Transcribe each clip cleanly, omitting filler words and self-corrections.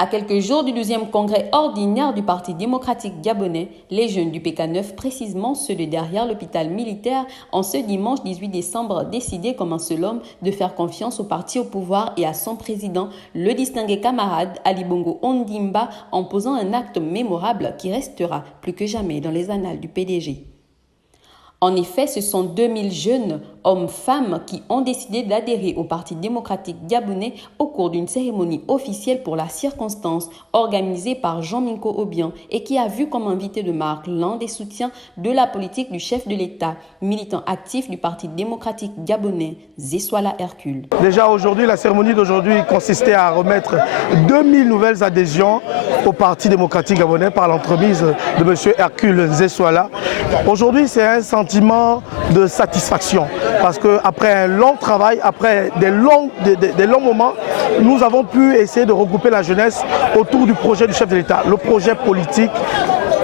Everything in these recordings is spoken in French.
À quelques jours du 12e congrès ordinaire du Parti démocratique gabonais, les jeunes du PK9, précisément ceux de derrière l'hôpital militaire, ont ce dimanche 18 décembre décidé comme un seul homme de faire confiance au parti au pouvoir et à son président, le distingué camarade Ali Bongo Ondimba, en posant un acte mémorable qui restera plus que jamais dans les annales du PDG. En effet, ce sont 2000 jeunes, hommes, femmes, qui ont décidé d'adhérer au Parti démocratique gabonais au cours d'une cérémonie officielle pour la circonstance organisée par Jean-Minko Obiang et qui a vu comme invité de marque l'un des soutiens de la politique du chef de l'État, militant actif du Parti démocratique gabonais, Zeswala Hercule. Déjà aujourd'hui, la cérémonie d'aujourd'hui consistait à remettre 2000 nouvelles adhésions au Parti démocratique gabonais par l'entremise de M. Hercule Zeswala. Aujourd'hui, c'est un sentiment de satisfaction parce qu'après un long travail, après des longs moments, nous avons pu essayer de regrouper la jeunesse autour du projet du chef de l'État, le projet politique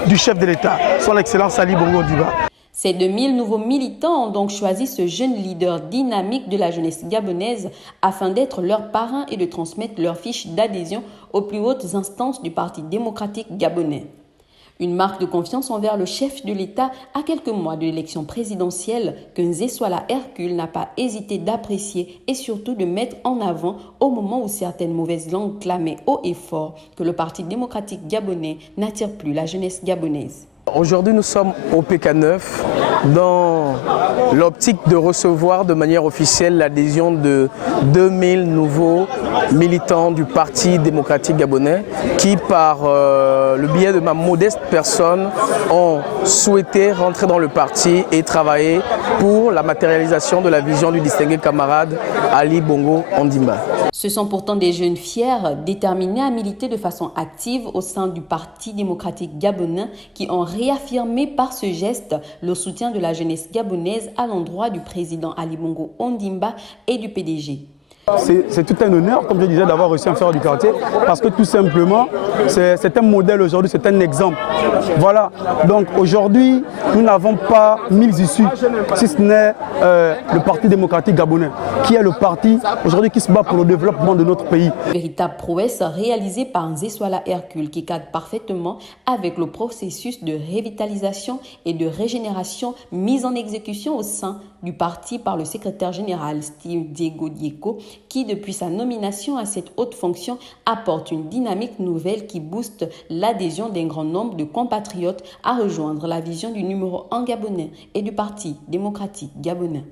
du chef de l'État, son Excellence Ali Bongo Ondimba. Ces 2000 nouveaux militants ont donc choisi ce jeune leader dynamique de la jeunesse gabonaise afin d'être leur parrain et de transmettre leur fiche d'adhésion aux plus hautes instances du Parti démocratique gabonais. Une marque de confiance envers le chef de l'État à quelques mois de l'élection présidentielle que Zeswala Hercule n'a pas hésité d'apprécier et surtout de mettre en avant au moment où certaines mauvaises langues clamaient haut et fort que le Parti démocratique gabonais n'attire plus la jeunesse gabonaise. Aujourd'hui, nous sommes au PK9 dans l'optique de recevoir de manière officielle l'adhésion de 2000 nouveaux militants du Parti démocratique gabonais qui, par le biais de ma modeste personne, ont souhaité rentrer dans le parti et travailler pour la matérialisation de la vision du distingué camarade Ali Bongo Ondimba. Ce sont pourtant des jeunes fiers, déterminés à militer de façon active au sein du Parti démocratique gabonais qui ont réaffirmé par ce geste le soutien de la jeunesse gabonaise à l'endroit du président Ali Bongo Ondimba et du PDG. C'est tout un honneur, comme je disais, d'avoir reçu un frère du quartier, parce que tout simplement, c'est un modèle aujourd'hui, c'est un exemple. Voilà, donc aujourd'hui, nous n'avons pas 1000 issues, si ce n'est le Parti démocratique gabonais, qui est le parti aujourd'hui qui se bat pour le développement de notre pays. Véritable prouesse réalisée par Zeswala Hercule qui cadre parfaitement avec le processus de revitalisation et de régénération mis en exécution au sein du parti par le secrétaire général Steve Diego Dieko, qui, depuis sa nomination à cette haute fonction, apporte une dynamique nouvelle qui booste l'adhésion d'un grand nombre de compatriotes à rejoindre la vision du numéro 1 gabonais et du Parti démocratique gabonais.